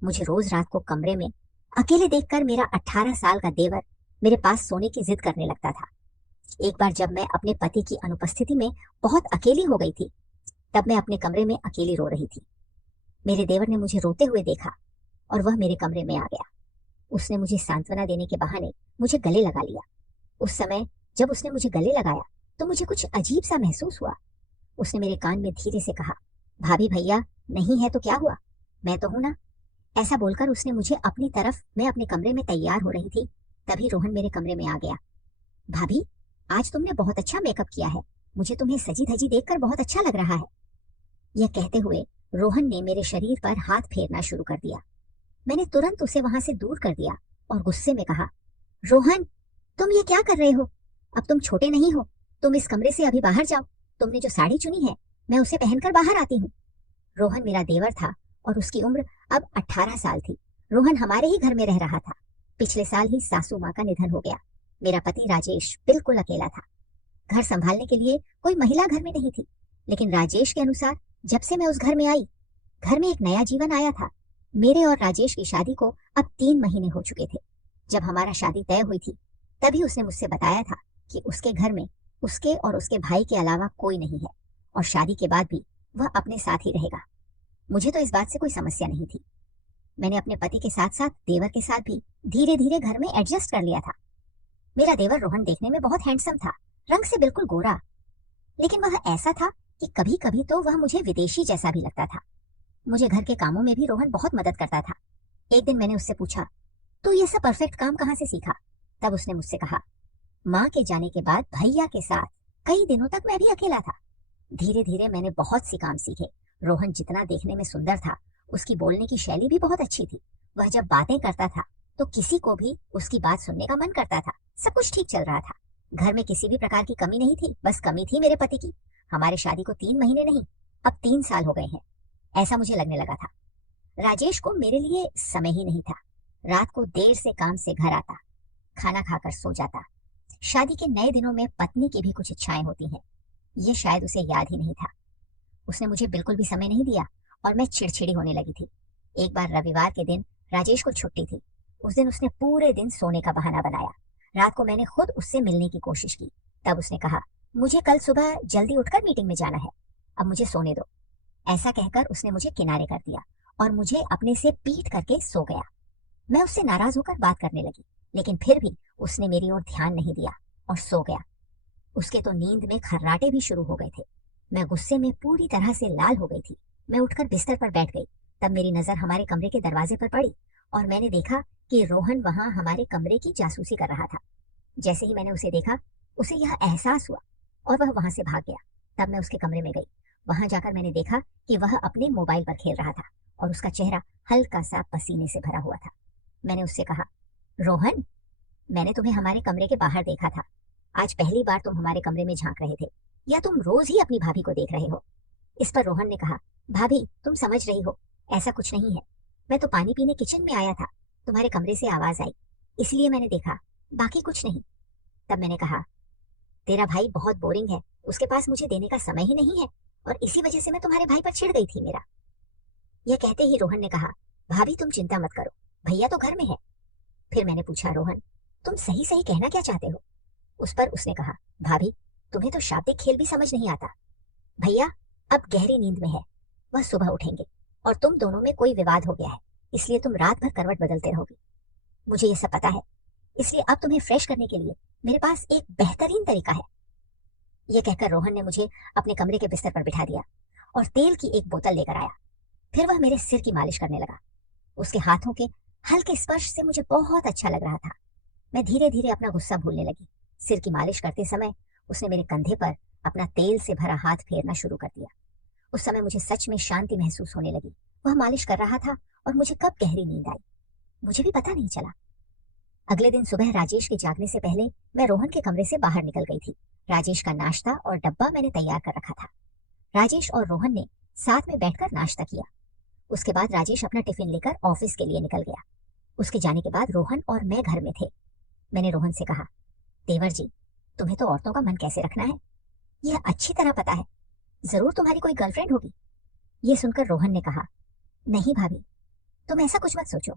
मुझे रोज रात को कमरे में अकेले देखकर मेरा 18 साल का देवर मेरे पास सोने की जिद करने लगता था। एक बार जब मैं अपने पति की अनुपस्थिति में बहुत अकेली हो गई थी, तब मैं अपने कमरे में अकेली रो रही थी। मेरे देवर ने मुझे रोते हुए देखा और वह मेरे कमरे में आ गया। उसने मुझे सांत्वना देने के बहाने मुझे गले लगा लिया। उस समय जब उसने मुझे गले लगाया तो मुझे कुछ अजीब सा महसूस हुआ। उसने मेरे कान में धीरे से कहा, भाभी भैया नहीं है तो क्या हुआ, मैं तो हूं ना। ऐसा बोलकर उसने मुझे अपनी तरफ, मैं अपने कमरे में तैयार हो रही थी, तभी रोहन मेरे कमरे में आ गया। भाभी, आज तुमने बहुत अच्छा मेकअप किया है, मुझे तुम्हें सजी धजी देखकर बहुत अच्छा लग रहा है। यह कहते हुए रोहन ने मेरे शरीर पर हाथ फेरना शुरू कर दिया। मैंने तुरंत उसे वहां से दूर कर दिया और गुस्से में कहा, रोहन, तुम ये क्या कर रहे हो? अब तुम छोटे नहीं हो, तुम इस कमरे से अभी बाहर जाओ। तुमने जो साड़ी चुनी है, मैं उसे पहनकर बाहर आती हूँ। रोहन मेरा देवर था और उसकी उम्र अब 18 साल थी। रोहन हमारे ही घर में रह रहा था। पिछले साल ही सासू माँ का निधन हो गया। मेरा पति राजेश बिल्कुल अकेला था। घर संभालने के लिए कोई महिला घर में नहीं थी। लेकिन राजेश के अनुसार जब से मैं उस घर में आई, घर में एक नया जीवन आया था। मेरे और राजेश की शादी को अब 3 महीने हो चुके थे। जब हमारा शादी तय हुई थी, तभी उसने मुझसे बताया था कि उसके घर में उसके और उसके भाई के अलावा कोई नहीं है और शादी के बाद भी वह अपने साथ ही रहेगा। मुझे तो इस बात से कोई समस्या नहीं थी। मैंने अपने पति के साथ साथ देवर के साथ भी धीरे धीरे घर में एडजस्ट कर लिया था। मेरा देवर रोहन देखने में बहुत हैंडसम था, रंग से बिल्कुल गोरा, लेकिन वह ऐसा था कि कभी कभी तो वह मुझे विदेशी जैसा भी लगता था। मुझे घर के कामों में भी रोहन बहुत मदद करता था। एक दिन मैंने उससे पूछा, तू ये सब परफेक्ट काम कहाँ से सीखा? तब उसने मुझसे कहा, माँ के जाने के बाद भैया के साथ कई दिनों तक मैं भी अकेला था। धीरे धीरे मैंने बहुत सी काम सीखे। रोहन जितना देखने में सुंदर था, उसकी बोलने की शैली भी बहुत अच्छी थी। वह जब बातें करता था तो किसी को भी उसकी बात सुनने का मन करता था। सब कुछ ठीक चल रहा था। घर में किसी भी प्रकार की कमी नहीं थी, बस कमी थी मेरे पति की। हमारे शादी को 3 महीने नहीं, अब 3 साल हो गए हैं, ऐसा मुझे लगने लगा था। राजेश को मेरे लिए समय ही नहीं था। रात को देर से काम से घर आता, खाना खाकर सो जाता। शादी के नए दिनों में पत्नी की भी कुछ इच्छाएं होती हैं, ये शायद उसे याद ही नहीं था। उसने मुझे बिल्कुल भी समय नहीं दिया और मैं चिड़चिड़ी होने लगी थी। एक बार रविवार के दिन राजेश को छुट्टी थी। उस दिन उसने पूरे दिन सोने का बहाना बनाया। रात को मैंने खुद उससे मिलने की कोशिश की। तब उसने कहा, मुझे कल सुबह जल्दी उठकर मीटिंग में जाना है, अब मुझे सोने दो। ऐसा कहकर उसने मुझे किनारे कर दिया और मुझे अपने से पीट करके सो गया। मैं उससे नाराज होकर बात करने लगी, लेकिन फिर भी उसने मेरी ओर ध्यान नहीं दिया और सो गया। उसके तो नींद में खर्राटे भी शुरू हो गए थे। मैं गुस्से में पूरी तरह से लाल हो गई थी। मैं उठकर बिस्तर पर बैठ गई। तब मेरी नजर हमारे कमरे के दरवाजे पर पड़ी और मैंने देखा कि रोहन वहां हमारे कमरे की जासूसी कर रहा था। जैसे ही मैंने उसे देखा, उसे यह एहसास हुआ और वह वहां से भाग गया। तब मैं उसके कमरे में गई। वहां जाकर मैंने देखा कि वह अपने मोबाइल पर खेल रहा था और उसका चेहरा हल्का सा पसीने से भरा हुआ था। मैंने उससे कहा, रोहन, मैंने तुम्हें हमारे कमरे के बाहर देखा था। आज पहली बार तुम हमारे कमरे में झांक रहे थे, या तुम रोज ही अपनी भाभी को देख रहे हो? इस पर रोहन ने कहा, भाभी तुम समझ रही हो, ऐसा कुछ नहीं है। मैं तो पानी पीने किचन में आया था, तुम्हारे कमरे से आवाज आई, इसलिए मैंने देखा, बाकी कुछ नहीं। तब मैंने कहा, तेरा भाई बहुत बोरिंग है, उसके पास मुझे देने का समय ही नहीं है और इसी वजह से मैं तुम्हारे भाई पर चिढ़ गई थी मेरा। यह कहते ही रोहन ने कहा, भाभी तुम चिंता मत करो, भैया तो घर में है। फिर मैंने पूछा, रोहन तुम सही सही कहना क्या चाहते हो? उस पर उसने कहा, भाभी तुम्हें तो शाब्दिक खेल भी समझ नहीं आता। भैया अब गहरी नींद में है, वह सुबह उठेंगे और तुम दोनों में कोई विवाद हो गया है, इसलिए तुम रात भर करवट बदलते रहोगे। मुझे ये सब पता है, इसलिए अब तुम्हें फ्रेश करने के लिए मेरे पास एक बेहतरीन तरीका है। यह कहकर रोहन ने मुझे अपने कमरे के बिस्तर पर बिठा दिया और तेल की एक बोतल लेकर आया। फिर वह मेरे सिर की मालिश करने लगा। उसके हाथों के हल्के स्पर्श से मुझे बहुत अच्छा लग रहा था। मैं धीरे धीरे अपना गुस्सा भूलने लगी। सिर की मालिश करते समय उसने मेरे कंधे पर अपना तेल से भरा हाथ फेरना शुरू कर दिया। उस समय मुझे सच में शांति महसूस होने लगी। वह मालिश कर रहा था और मुझे कब गहरी नींद आई, मुझे भी पता नहीं चला। अगले दिन सुबह राजेश के जागने से पहले मैं रोहन के कमरे से बाहर निकल गई थी। राजेश का नाश्ता और डब्बा मैंने तैयार कर रखा था। राजेश और रोहन ने साथ में बैठकर नाश्ता किया। उसके बाद राजेश अपना टिफिन लेकर ऑफिस के लिए निकल गया। उसके जाने के बाद रोहन और मैं घर में थे। मैंने रोहन से कहा, देवर जी, तुम्हें तो औरतों का मन कैसे रखना है, यह अच्छी तरह पता है। जरूर तुम्हारी कोई गर्लफ्रेंड होगी। ये सुनकर रोहन ने कहा, नहीं भाभी, तुम ऐसा कुछ मत सोचो,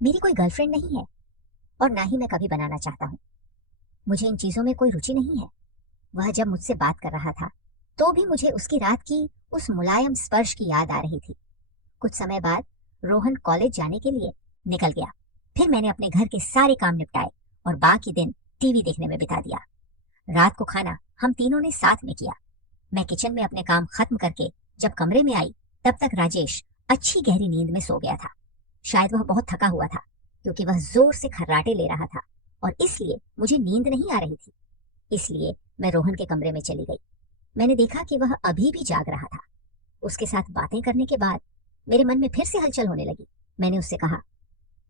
मेरी कोई गर्लफ्रेंड नहीं है और ना ही मैं कभी बनाना चाहता हूँ। मुझे इन चीजों में कोई रुचि नहीं है। वह जब मुझसे बात कर रहा था तो भी मुझे उसकी रात की उस मुलायम स्पर्श की याद आ रही थी। कुछ समय बाद रोहन कॉलेज जाने के लिए निकल गया। फिर मैंने अपने घर के सारे काम निपटाए और बाकी दिन टीवी देखने में बिता दिया। रात को खाना हम तीनों ने साथ में किया। मैं किचन में अपने काम खत्म करके जब कमरे में आई तब तक राजेश अच्छी गहरी नींद में सो गया था। शायद वह बहुत थका हुआ था क्योंकि वह जोर से खर्राटे ले रहा था और इसलिए मुझे नींद नहीं आ रही थी। इसलिए मैं रोहन के कमरे में चली गई। मैंने देखा कि वह अभी भी जाग रहा था। उसके साथ बातें करने के बाद मेरे मन में फिर से हलचल होने लगी। मैंने उससे कहा,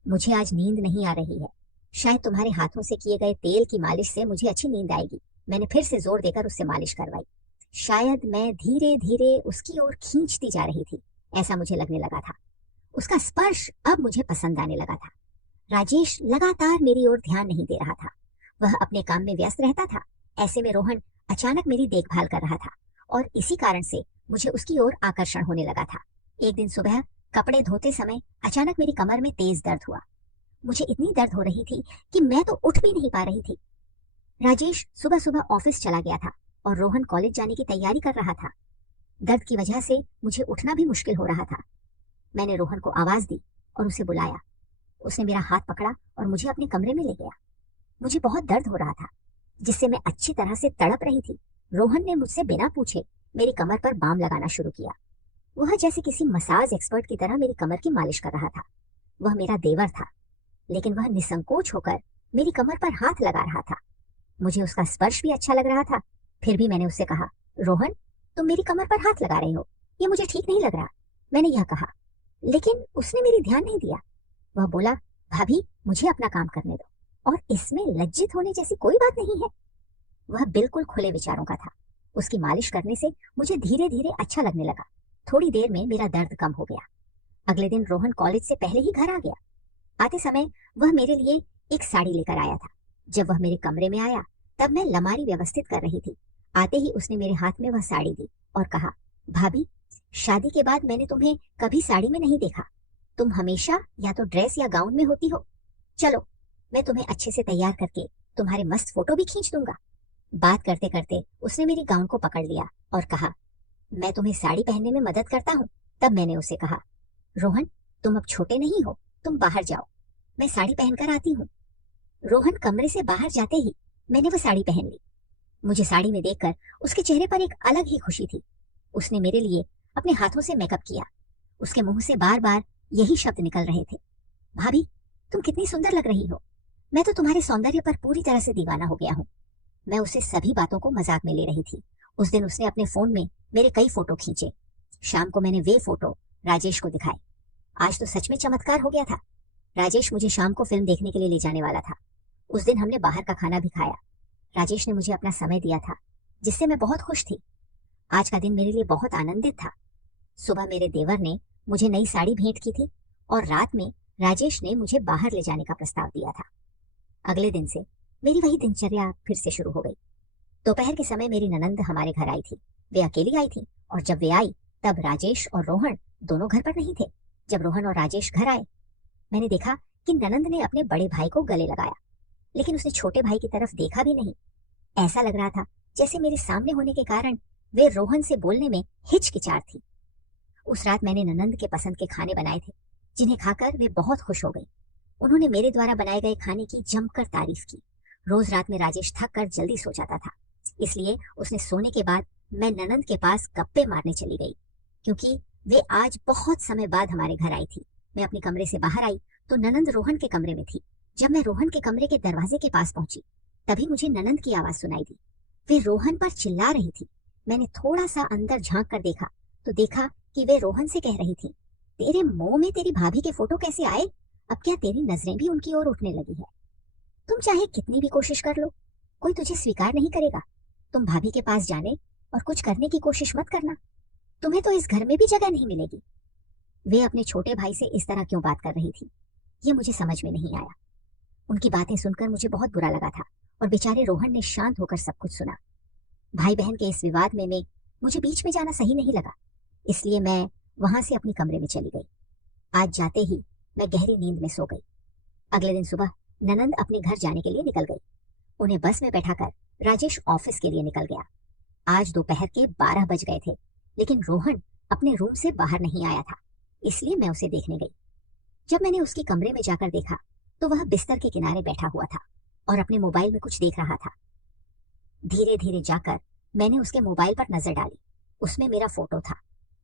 मुझे आज नींद नहीं आ रही है, शायद तुम्हारे हाथों से किए गए तेल की मालिश से मुझे अच्छी नींद आएगी। मैंने फिर से जोर देकर उससे मालिश करवाई। शायद मैं धीरे धीरे उसकी ओर खींचती जा रही थी, ऐसा मुझे लगने लगा था। उसका स्पर्श अब मुझे पसंद आने लगा था। राजेश लगातार मेरी ओर ध्यान नहीं दे रहा था, वह अपने काम में व्यस्त रहता था। ऐसे में रोहन अचानक मेरी देखभाल कर रहा था और इसी कारण से मुझे उसकी ओर आकर्षण होने लगा था। एक दिन सुबह कपड़े धोते समय अचानक मेरी कमर में तेज दर्द हुआ। मुझे इतनी दर्द हो रही थी कि मैं तो उठ भी नहीं पा रही थी। राजेश सुबह सुबह ऑफिस चला गया था और रोहन कॉलेज जाने की तैयारी कर रहा था। दर्द की वजह से मुझे उठना भी मुश्किल हो रहा था। मैंने रोहन को आवाज दी और उसे बुलाया। उसने मेरा हाथ पकड़ा और मुझे अपने कमरे में ले गया। मुझे बहुत दर्द हो रहा था जिससे मैं अच्छी तरह से तड़प रही थी। रोहन ने मुझसे बिना पूछे मेरी कमर पर बाम लगाना शुरू किया। वह जैसे किसी मसाज एक्सपर्ट की तरह मेरी कमर की मालिश कर रहा था। वह मेरा देवर था, लेकिन वह निसंकोच होकर मेरी कमर पर हाथ लगा रहा था। मुझे उसका स्पर्श भी अच्छा लग रहा था। फिर भी मैंने उससे कहा, रोहन, तुम मेरी कमर पर हाथ लगा रहे हो, ये मुझे ठीक नहीं लग रहा। मैंने यह कहा, लेकिन उसने मेरी ध्यान नहीं दिया। वह बोला, भाभी, मुझे अपना काम करने दो और इसमें लज्जित होने जैसी कोई बात नहीं है। वह बिल्कुल खुले विचारों का था। उसकी मालिश करने से मुझे धीरे धीरे अच्छा लगने लगा। थोड़ी देर में मेरा दर्द कम हो गया। अगले दिन रोहन कॉलेज से पहले ही घर आ गया। आते समय वह मेरे लिए एक साड़ी लेकर आया था। जब वह मेरे कमरे में आया तब मैं लमारी व्यवस्थित कर रही थी। आते ही उसने मेरे हाथ में वह साड़ी दी और कहा, भाभी, शादी के बाद मैंने तुम्हें कभी साड़ी में नहीं देखा। तुम हमेशा या तो ड्रेस या गाउन में होती हो। चलो, मैं तुम्हें अच्छे से तैयार करके तुम्हारे मस्त फोटो भी खींच दूंगा। बात करते करते उसने मेरी गाउन को पकड़ लिया और कहा, मैं तुम्हें साड़ी पहनने में मदद करता हूँ। तब मैंने उसे कहा, रोहन, तुम अब छोटे नहीं हो, तुम बाहर जाओ, मैं साड़ी पहनकर आती हूँ। रोहन कमरे से बाहर जाते ही मैंने वो साड़ी पहन ली। मुझे साड़ी में देखकर उसके चेहरे पर एक अलग ही खुशी थी। उसने मेरे लिए अपने हाथों से मेकअप किया। उसके मुंह से बार बार यही शब्द निकल रहे थे, भाभी, तुम कितनी सुंदर लग रही हो। मैं तो तुम्हारे सौंदर्य पर पूरी तरह से दीवाना हो गया हूँ। मैं उससे सभी बातों को मजाक में ले रही थी। उस दिन उसने अपने फोन में मेरे कई फोटो खींचे। शाम को मैंने वे फोटो राजेश को दिखाए। आज तो सच में चमत्कार हो गया था। राजेश मुझे शाम को फिल्म देखने के लिए ले जाने वाला था। उस दिन हमने बाहर का खाना भी खाया। राजेश ने मुझे अपना समय दिया था, जिससे मैं बहुत खुश थी। आज का दिन मेरे लिए बहुत आनंदित था। सुबह मेरे देवर ने मुझे नई साड़ी भेंट की थी और रात में राजेश ने मुझे बाहर ले जाने का प्रस्ताव दिया था। अगले दिन से मेरी वही दिनचर्या फिर से शुरू हो गई। दोपहर के समय मेरी ननंद हमारे घर आई थी। वे अकेली आई थी और जब वे आई तब राजेश और रोहन दोनों घर पर नहीं थे। जब रोहन और राजेश घर आए, मैंने देखा कि ननंद ने अपने बड़े भाई को गले लगाया, लेकिन उसने छोटे भाई की तरफ देखा भी नहीं। ऐसा लग रहा था जैसे मेरे सामने होने के कारण वे रोहन से बोलने में हिचकिचार थी। उस रात मैंने ननंद के पसंद के खाने बनाए थे, जिन्हें खाकर वे बहुत खुश हो गई। उन्होंने मेरे द्वारा बनाए गए खाने की जमकर तारीफ की। रोज रात में राजेश थक कर जल्दी सो जाता था, इसलिए उसने सोने के बाद मैं ननंद के पास गप्पे मारने चली गई, क्योंकि वे आज बहुत समय बाद हमारे घर आई थी। मैं अपने कमरे से बाहर आई तो ननंद रोहन के कमरे में थी। जब मैं रोहन के कमरे के दरवाजे के पास पहुंची तभी मुझे ननंद की आवाज सुनाई दी। वे रोहन पर चिल्ला रही थी। मैंने थोड़ा सा अंदर झांक कर देखा तो देखा कि वे रोहन से कह रही थी, तेरे मुंह में तेरी भाभी के फोटो कैसे आए? अब क्या तेरी नजरें भी उनकी ओर उठने लगी है? तुम चाहे कितनी भी कोशिश कर लो, कोई तुझे स्वीकार नहीं करेगा। तुम भाभी के पास जाने और कुछ करने की कोशिश मत करना, तुम्हें तो इस घर में भी जगह नहीं मिलेगी। वे अपने छोटे भाई से इस तरह क्यों बात कर रही थी, ये मुझे समझ में नहीं आया। उनकी बातें सुनकर मुझे बहुत बुरा लगा था और बेचारे रोहन ने शांत होकर सब कुछ सुना। भाई बहन के इस विवाद में मुझे बीच में जाना सही नहीं लगा, इसलिए मैं वहां से अपने कमरे में चली गई। आज जाते ही मैं गहरी नींद में सो गई। अगले दिन सुबह ननंद अपने घर जाने के लिए निकल गई। उन्हें बस में बैठाकर राजेश ऑफिस के लिए निकल गया। आज दोपहर के 12 बज गए थे, लेकिन रोहन अपने रूम से बाहर नहीं आया था, इसलिए मैं उसे देखने गई। जब मैंने उसके कमरे में जाकर देखा तो वह बिस्तर के किनारे बैठा हुआ था और अपने मोबाइल में कुछ देख रहा था। धीरे धीरे जाकर मैंने उसके मोबाइल पर नजर डाली। उसमें मेरा फोटो था।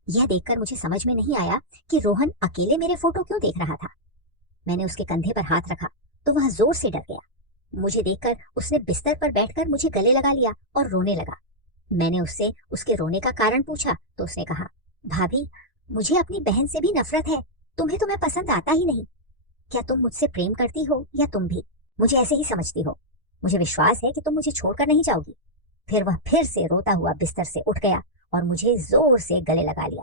यह देखकर मुझे समझ में नहीं आया कि रोहन अकेले मेरे फोटो क्यों देख रहा था। मैंने उसके कंधे पर हाथ रखा तो वह जोर से डर गया। मुझे देखकर उसने बिस्तर पर बैठकर मुझे गले लगा लिया और रोने लगा। मैंने उससे उसके रोने का कारण पूछा तो उसने कहा, भाभी, मुझे अपनी बहन से भी नफरत है। तुम्हें तो मैं पसंद आता ही नहीं। क्या तुम मुझसे प्रेम करती हो या तुम भी मुझे ऐसे ही समझती हो? मुझे विश्वास है कि तुम मुझे छोड़कर नहीं जाओगी। फिर वह फिर से रोता हुआ बिस्तर से उठ गया और मुझे जोर से गले लगा लिया।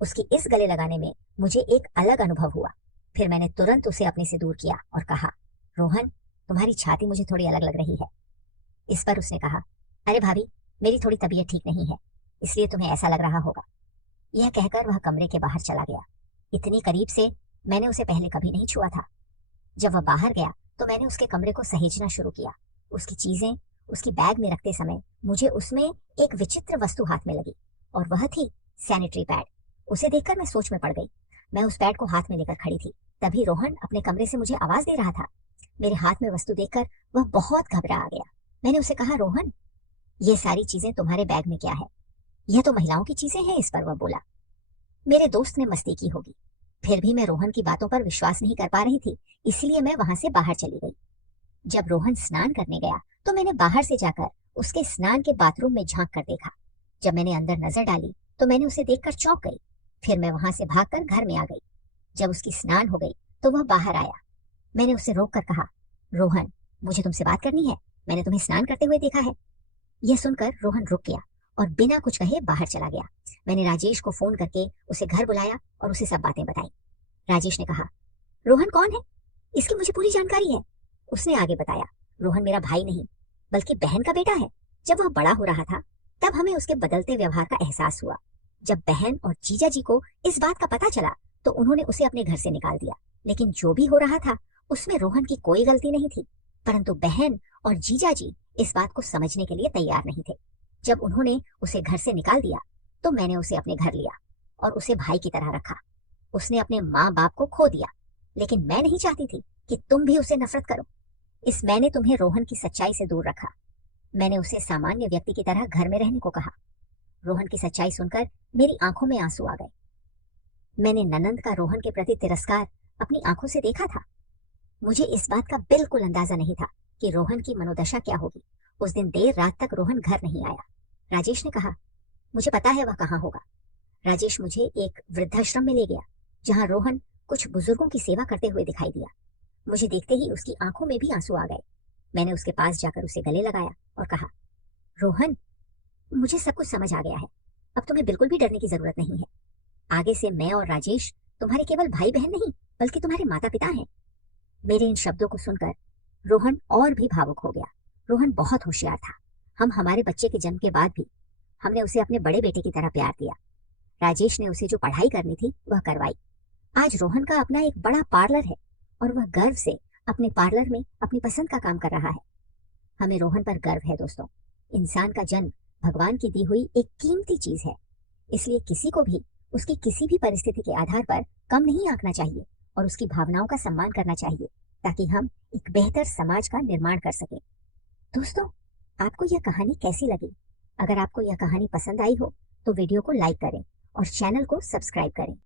उसकी इस गले लगाने में मुझे एक अलग अनुभव हुआ। फिर मैंने तुरंत उसे अपने से दूर किया और कहा, रोहन, तुम्हारी छाती मुझे थोड़ी अलग लग रही है। इस पर उसने कहा, अरे भाभी, मेरी थोड़ी तबीयत ठीक नहीं है, इसलिए तुम्हें ऐसा लग रहा होगा। यह कहकर वह कमरे के बाहर चला गया। इतनी करीब से मैंने उसे पहले कभी नहीं छुआ था। जब वह बाहर गया तो मैंने उसके कमरे को सहेजना शुरू किया। उसकी चीजें उसकी बैग में रखते समय मुझे उसमें एक विचित्र वस्तु हाथ में लगी और वह थी सैनिटरी पैड। उसे देखकर मैं सोच में पड़ गई। मैं उस पैड को हाथ में लेकर खड़ी थी। तभी रोहन अपने कमरे से मुझे आवाज दे रहा था। मेरे हाथ में वस्तु देखकर वह बहुत घबरा गया। मैंने उसे कहा, रोहन, ये सारी चीजें तुम्हारे बैग में क्या है? यह तो महिलाओं की चीजें हैं। इस पर वह बोला, मेरे दोस्त ने मस्ती की होगी। फिर भी मैं रोहन की बातों पर विश्वास नहीं कर पा रही थी, इसलिए मैं वहां से बाहर चली गई। जब रोहन स्नान करने गया तो मैंने बाहर से जाकर उसके स्नान के बाथरूम में झांक कर देखा। जब मैंने अंदर नजर डाली तो मैंने उसे देखकर चौंक गई। फिर मैं वहां से भागकर घर में आ गई। जब उसकी स्नान हो गई तो वह बाहर आया। मैंने उसे रोक कर कहा, रोहन, मुझे तुमसे बात करनी है। मैंने तुम्हें स्नान करते हुए देखा है। यह सुनकर रोहन रुक गया और बिना कुछ कहे बाहर चला गया। मैंने राजेश को फोन करके उसे घर बुलाया और उसे सब बातें बताई। राजेश ने कहा, रोहन कौन है? इसकी मुझे पूरी जानकारी है। उसने आगे बताया, रोहन मेरा भाई नहीं बल्कि बहन का बेटा है। जब वह बड़ा हो रहा था तब हमें उसके बदलते व्यवहार का एहसास हुआ। जब बहन और जीजा जी को इस बात का पता चला तो उन्होंने उसे अपने घर से निकाल दिया। लेकिन जो भी हो रहा था उसमें रोहन की कोई गलती नहीं थी, परंतु बहन और जीजा जी इस बात को समझने के लिए तैयार नहीं थे। जब उन्होंने उसे घर से निकाल दिया तो मैंने उसे अपने घर लिया और उसे भाई की तरह रखा। उसने अपने माँ बाप को खो दिया, लेकिन मैं नहीं चाहती थी कि तुम भी उसे नफरत करो। इस मैंने तुम्हें रोहन की सच्चाई से दूर रखा। मैंने उसे सामान्य व्यक्ति की तरह घर में रहने को कहा। रोहन की सच्चाई सुनकर मेरी आंखों में आंसू आ गए। मैंने ननंद का रोहन के प्रति तिरस्कार अपनी आंखों से देखा था। मुझे इस बात का बिल्कुल अंदाजा नहीं था कि रोहन की मनोदशा क्या होगी। उस दिन देर रात तक रोहन घर नहीं आया। राजेश ने कहा, मुझे पता है वह कहाँ होगा। राजेश मुझे एक वृद्धाश्रम में ले गया जहाँ रोहन कुछ बुजुर्गों की सेवा करते हुए दिखाई दिया। मुझे देखते ही उसकी आंखों में भी आंसू आ गए। मैंने उसके पास जाकर उसे गले लगाया और कहा, रोहन, मुझे सब कुछ समझ आ गया है। अब तुम्हें बिल्कुल भी डरने की जरूरत नहीं है। आगे से मैं और राजेश तुम्हारे केवल भाई बहन नहीं बल्कि तुम्हारे माता पिता हैं। मेरे इन शब्दों को सुनकर रोहन और भी भावुक हो गया। रोहन बहुत होशियार था। हम हमारे बच्चे के जन्म के बाद भी हमने उसे अपने बड़े बेटे की तरह प्यार दिया। राजेश ने उसे जो पढ़ाई करनी थी वह करवाई। आज रोहन का अपना एक बड़ा पार्लर है और वह गर्व से अपने पार्लर में अपनी पसंद का काम कर रहा है। हमें रोहन पर गर्व है दोस्तों। इंसान का जन्म भगवान की दी हुई एक कीमती चीज है, इसलिए किसी को भी उसकी किसी भी परिस्थिति के आधार पर कम नहीं आंकना चाहिए और उसकी भावनाओं का सम्मान करना चाहिए, ताकि हम एक बेहतर समाज का निर्माण कर सकें। दोस्तों, आपको यह कहानी कैसी लगी? अगर आपको यह कहानी पसंद आई हो तो वीडियो को लाइक करें और चैनल को सब्सक्राइब करें।